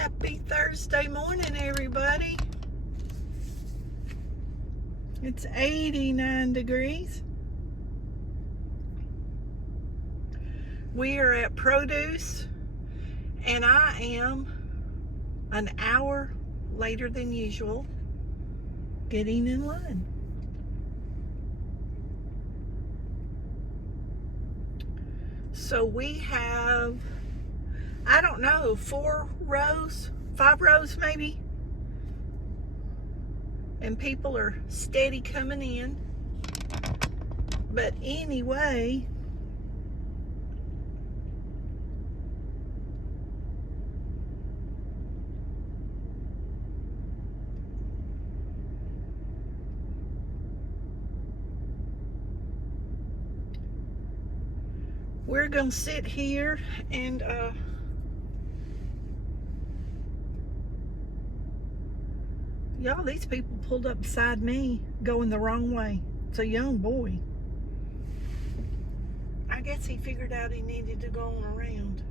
Happy Thursday morning, everybody. It's 89 degrees. We are at produce, and I am an hour later than usual getting in line. So we have, I don't know, 4 rows, 5 rows maybe. And people are steady coming in. But anyway, we're gonna sit here and y'all, these people pulled up beside me going the wrong way. It's a young boy. I guess he figured out he needed to go on around.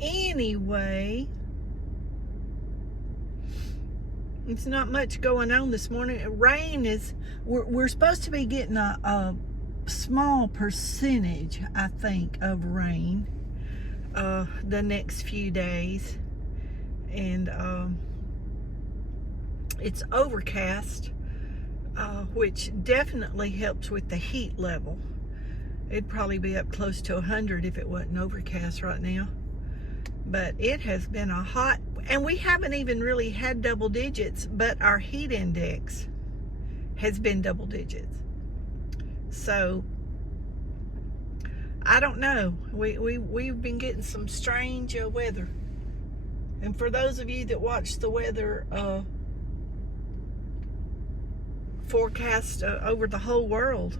Anyway, it's not much going on this morning. Rain is, we're supposed to be getting a small percentage, I think, of rain the next few days. And it's overcast, which definitely helps with the heat level. It'd probably be up close to 100 if it wasn't overcast right now. But it has been a hot, and we haven't even really had double digits, but our heat index has been double digits. So I don't know. We've been getting some strange weather. And for those of you that watch the weather forecast over the whole world,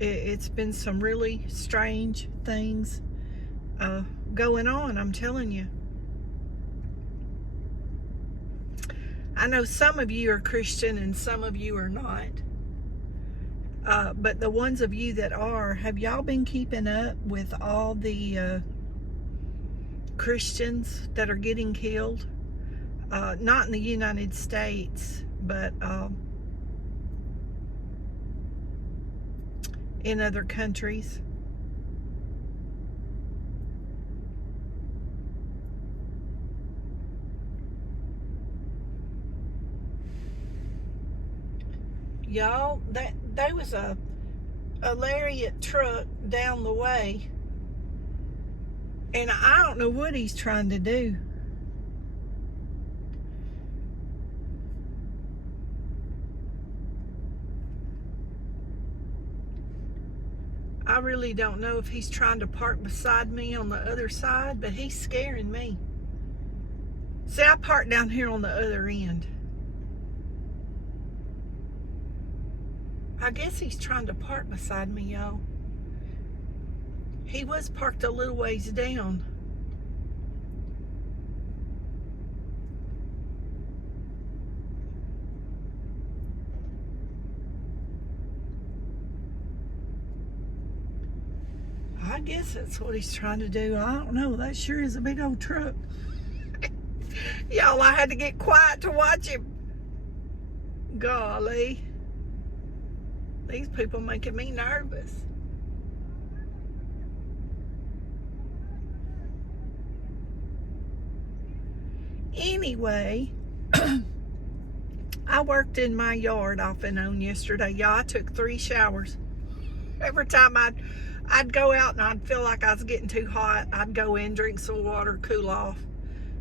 it's been some really strange things going on, I'm telling you. I know some of you are Christian and some of you are not. But the ones of you that are, have y'all been keeping up with all the Christians that are getting killed? Not in the United States, but in other countries. Y'all, there was a lariat truck down the way, and I don't know what he's trying to do. I really don't know if he's trying to park beside me on the other side, but he's scaring me. See, I parked down here on the other end. I guess he's trying to park beside me, y'all. He was parked a little ways down. I guess that's what he's trying to do. I don't know. That sure is a big old truck. Y'all, I had to get quiet to watch him. Golly. These people making me nervous. Anyway, I worked in my yard off and on yesterday. Y'all, I took 3 showers. Every time I'd go out and I'd feel like I was getting too hot, I'd go in, drink some water, cool off,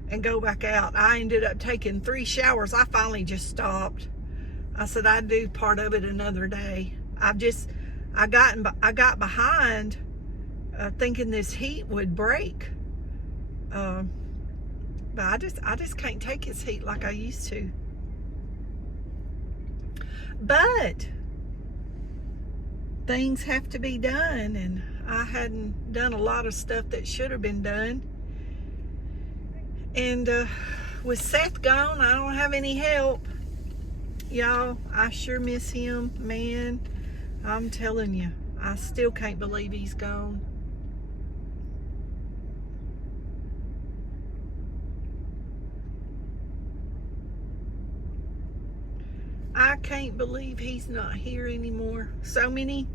and go back out. I ended up taking 3 showers. I finally just stopped. I said I'd do part of it another day. I got behind thinking this heat would break. But I just can't take his heat like I used to. But things have to be done, and I hadn't done a lot of stuff that should have been done. And with Seth gone, I don't have any help. y'all, I sure miss him, man. I'm telling you, I still can't believe he's gone. I can't believe he's not here anymore. So many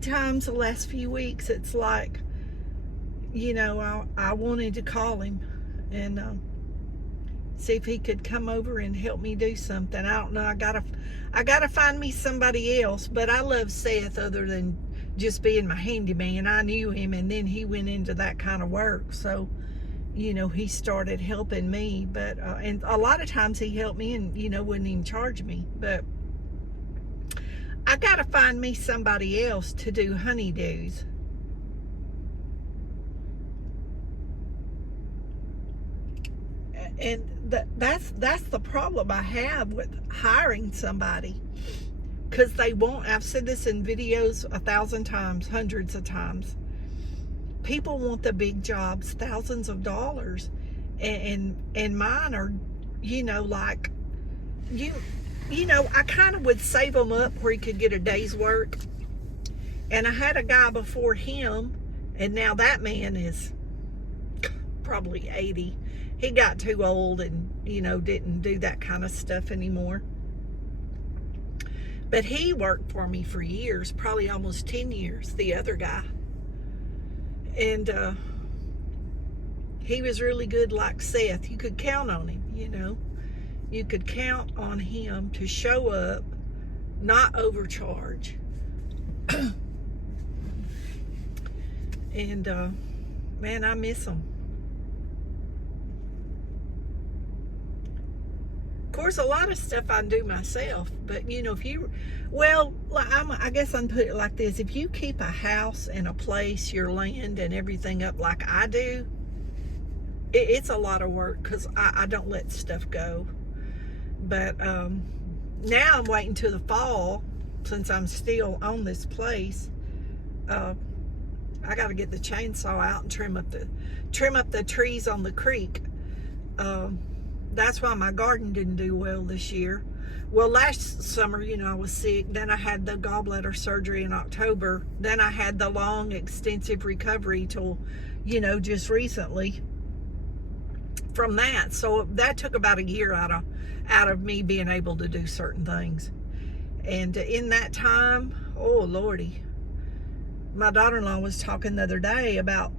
times the last few weeks, it's like, you know, I wanted to call him and see if he could come over and help me do something. I don't know. I gotta find me somebody else. But I love Seth other than just being my handyman. I knew him, and then he went into that kind of work. So, you know, he started helping me. But and a lot of times he helped me, and you know, wouldn't even charge me. But I gotta find me somebody else to do honeydews. And that's the problem I have with hiring somebody, because they won't. I've said this in videos 1,000 times, hundreds of times. People want the big jobs, thousands of dollars, and mine are, you know, like you know, I kind of would save them up where he could get a day's work. And I had a guy before him, and now that man is probably 80. He got too old and, you know, didn't do that kind of stuff anymore. But he worked for me for years, probably almost 10 years, the other guy. And he was really good like Seth. You could count on him, you know. You could count on him to show up, not overcharge. And, man, I miss him. Of course, a lot of stuff I do myself, but you know, I guess I'd put it like this: if you keep a house and a place, your land and everything up like I do, it's a lot of work, because I don't let stuff go. But now I'm waiting till the fall, since I'm still on this place. I got to get the chainsaw out and trim up the trees on the creek. That's why my garden didn't do well this year. Well, last summer, you know, I was sick. Then I had the gallbladder surgery in October. Then I had the long, extensive recovery till, you know, just recently from that. So that took about a year out of me being able to do certain things. And in that time, oh Lordy, my daughter-in-law was talking the other day about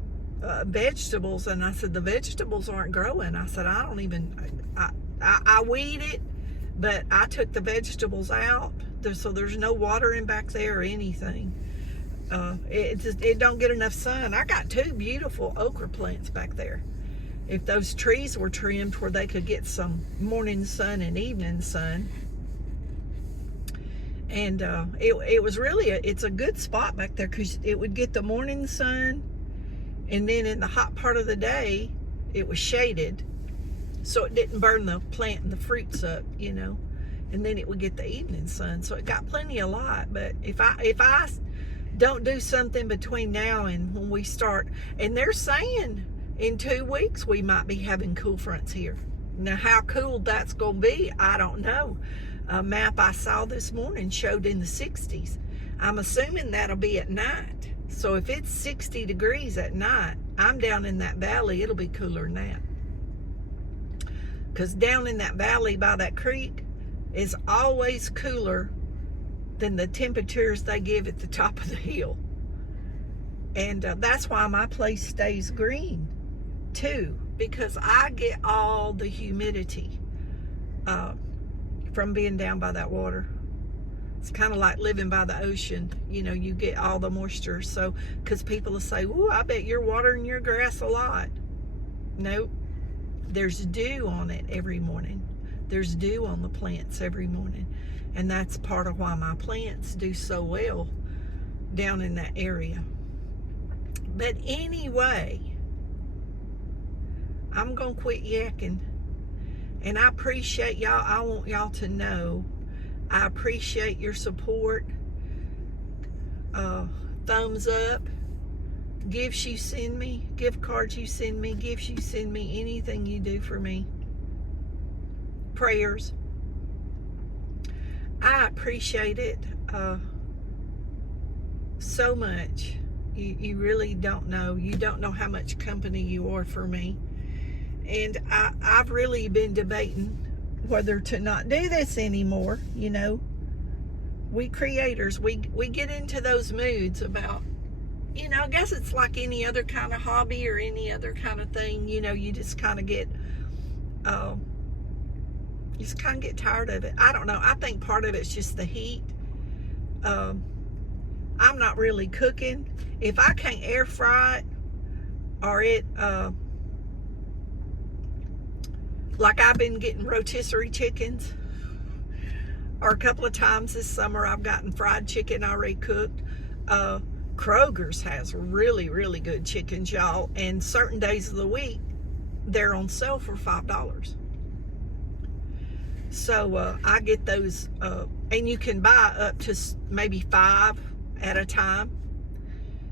vegetables, and I said, the vegetables aren't growing. I said, I weed it, but I took the vegetables out, so there's no watering back there or anything. It don't get enough sun. I got 2 beautiful okra plants back there. If those trees were trimmed where they could get some morning sun and evening sun, and it was really it's a good spot back there, because it would get the morning sun, and then in the hot part of the day it was shaded, so it didn't burn the plant and the fruits up, you know, and then it would get the evening sun, so it got plenty of light. But if I don't do something between now and when we start, and they're saying in 2 weeks we might be having cool fronts here. Now how cool that's gonna be, I don't know. A map I saw this morning showed in the 60s. I'm assuming that'll be at night. So if it's 60 degrees at night, I'm down in that valley, it'll be cooler than that. Because down in that valley by that creek is always cooler than the temperatures they give at the top of the hill. And that's why my place stays green too, because I get all the humidity from being down by that water. It's kind of like living by the ocean. You know, you get all the moisture. So, because people will say, "Ooh, I bet you're watering your grass a lot." Nope. There's dew on it every morning. There's dew on the plants every morning. And that's part of why my plants do so well down in that area. But anyway, I'm going to quit yakking. And I appreciate y'all. I want y'all to know I appreciate your support. Thumbs up. Gifts you send me. Gift cards you send me. Gifts you send me. Anything you do for me. Prayers. I appreciate it so much. You really don't know. You don't know how much company you are for me. And I've really been debating whether to not do this anymore. You know, we creators, we get into those moods about, you know, I guess it's like any other kind of hobby or any other kind of thing. You know, you just kind of get, tired of it. I don't know. I think part of it's just the heat. I'm not really cooking. If I can't air fry it, or it, like I've been getting rotisserie chickens, or a couple of times this summer I've gotten fried chicken already cooked. Kroger's has really, really good chickens, y'all, and certain days of the week they're on sale for $5. So I get those, and you can buy up to maybe 5 at a time.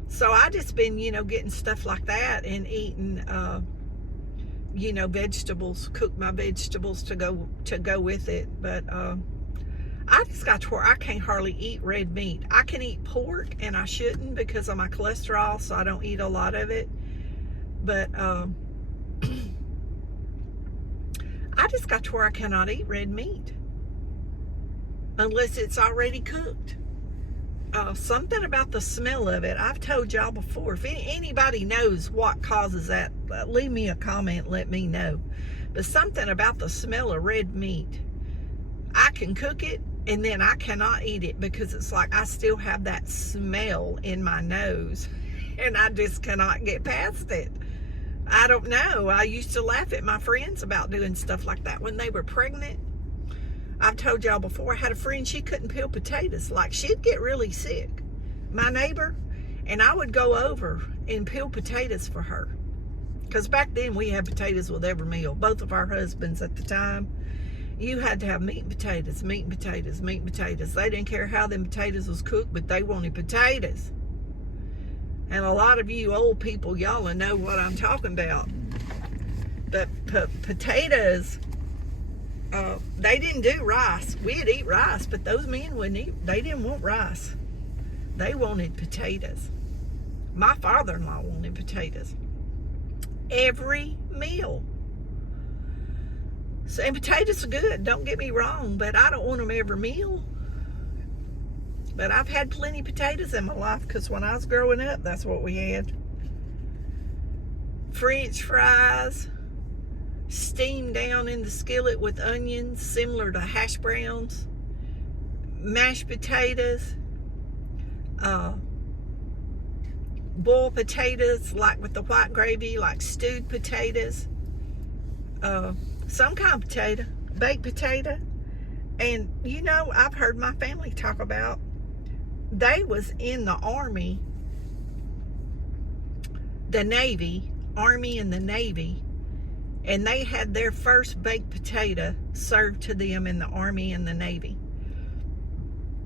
So I just been, you know, getting stuff like that and eating, you know, vegetables, cook my vegetables to go with it. But I just got to where I can't hardly eat red meat. I can eat pork, and I shouldn't because of my cholesterol, so I don't eat a lot of it. But I just got to where I cannot eat red meat unless it's already cooked. Something about the smell of it. I've told y'all before. If anybody knows what causes that, leave me a comment, let me know. But something about the smell of red meat. I can cook it, and then I cannot eat it because it's like I still have that smell in my nose, and I just cannot get past it. I don't know. I used to laugh at my friends about doing stuff like that when they were pregnant. I've told y'all before, I had a friend, she couldn't peel potatoes. Like, she'd get really sick, my neighbor, and I would go over and peel potatoes for her. Because back then, we had potatoes with every meal. Both of our husbands at the time, you had to have meat and potatoes, meat and potatoes, meat and potatoes. They didn't care how them potatoes was cooked, but they wanted potatoes. And a lot of you old people, y'all know what I'm talking about. But potatoes, they didn't do rice. We'd eat rice, but those men wouldn't eat. They didn't want rice. They wanted potatoes. My father-in-law wanted potatoes. Every meal. So, and potatoes are good, don't get me wrong, but I don't want them every meal. But I've had plenty of potatoes in my life because when I was growing up, that's what we had. French fries, steamed down in the skillet with onions, similar to hash browns, mashed potatoes, boiled potatoes, like with the white gravy, like stewed potatoes, some kind of potato, baked potato. And, you know, I've heard my family talk about, they was in the Army, the Navy, Army and the Navy, and they had their first baked potato served to them in the Army and the Navy.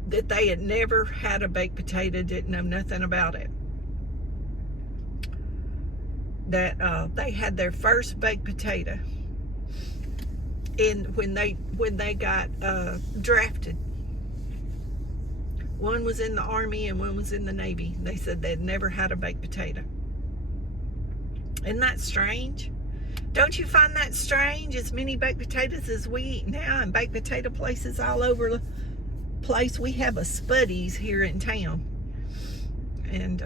That they had never had a baked potato, didn't know nothing about it. That they had their first baked potato when they got drafted. One was in the Army and one was in the Navy. They said they'd never had a baked potato. Isn't that strange? Don't you find that strange? As many baked potatoes as we eat now, and baked potato places all over the place. We have a Spuddy's here in town. And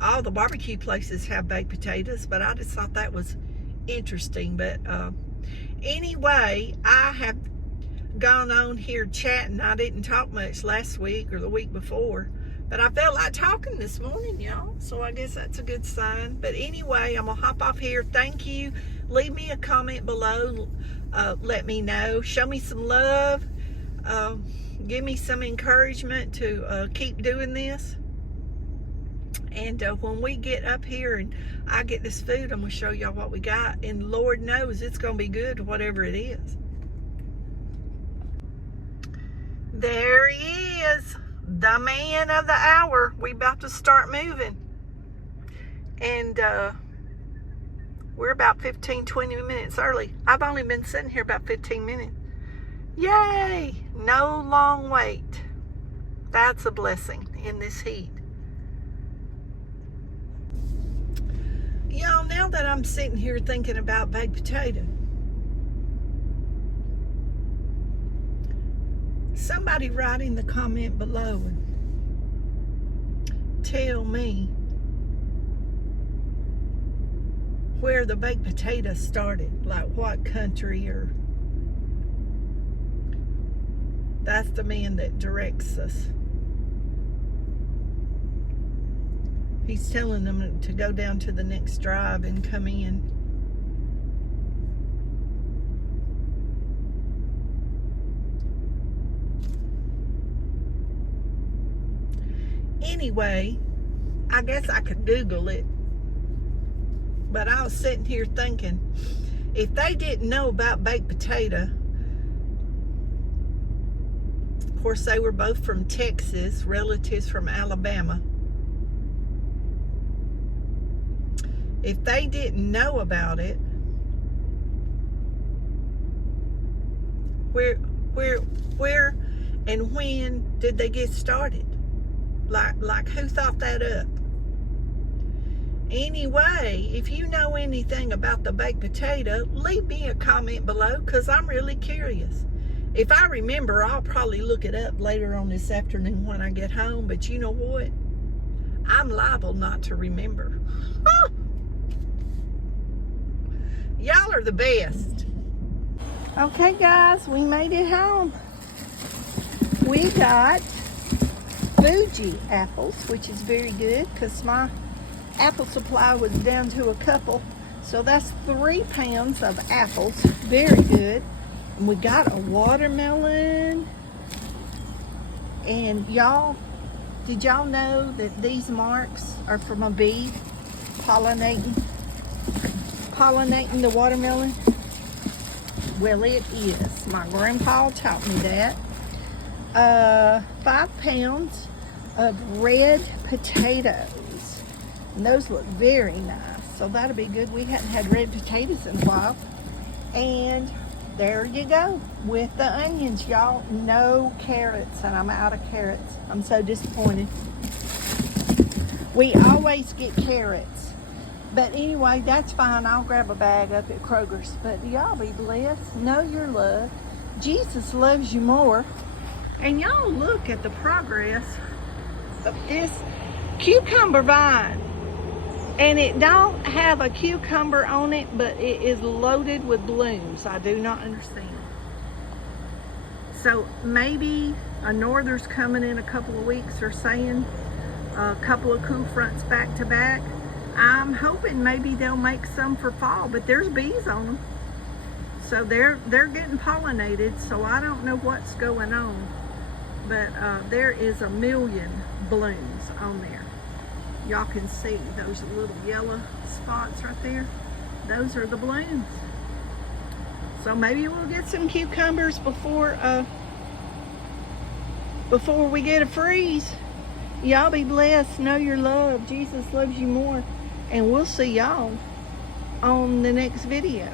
all the barbecue places have baked potatoes, but I just thought that was interesting. But anyway, I have gone on here chatting. I didn't talk much last week or the week before, but I felt like talking this morning, y'all, so I guess that's a good sign. But anyway, I'm gonna hop off here. Thank you. Leave me a comment below. Let me know. Show me some love. Give me some encouragement to keep doing this. And when we get up here and I get this food, I'm gonna show y'all what we got, and Lord knows it's gonna be good, whatever it is. There he is, the man of the hour. We about to start moving. And we're about 15-20 minutes early. I've only been sitting here about 15 minutes. Yay! No long wait. That's a blessing in this heat. Y'all, now that I'm sitting here thinking about baked potato, somebody write in the comment below and tell me where the baked potato started, like what country, or that's the man that directs us. He's telling them to go down to the next drive and come in. Anyway, I guess I could Google it. But I was sitting here thinking, if they didn't know about baked potato, of course they were both from Texas, relatives from Alabama. If they didn't know about it, where and when did they get started? Like who thought that up? Anyway, if you know anything about the baked potato, leave me a comment below, because I'm really curious. If I remember, I'll probably look it up later on this afternoon when I get home, but you know what? I'm liable not to remember. Y'all are the best. Okay, guys, we made it home. We got Fuji apples, which is very good because my apple supply was down to a couple. So that's 3 pounds of apples. Very good. And we got a watermelon. And y'all, did y'all know that these marks are from a bee pollinating the watermelon? Well, it is. My grandpa taught me that. 5 pounds of red potatoes. And those look very nice. So that'll be good. We hadn't had red potatoes in a while. And there you go with the onions, y'all. No carrots, and I'm out of carrots. I'm so disappointed. We always get carrots. But anyway, that's fine. I'll grab a bag up at Kroger's. But y'all be blessed. Know your love. Jesus loves you more. And y'all look at the progress of this cucumber vine. And it don't have a cucumber on it, but it is loaded with blooms. I do not understand. So maybe a norther's coming in a couple of weeks, or saying a couple of cool fronts back to back. I'm hoping maybe they'll make some for fall, but there's bees on them. So they're getting pollinated, so I don't know what's going on. But there is a million blooms on there. Y'all can see those little yellow spots right there. Those are the blooms. So maybe we'll get some cucumbers before we get a freeze. Y'all be blessed. Know your love. Jesus loves you more. And we'll see y'all on the next video.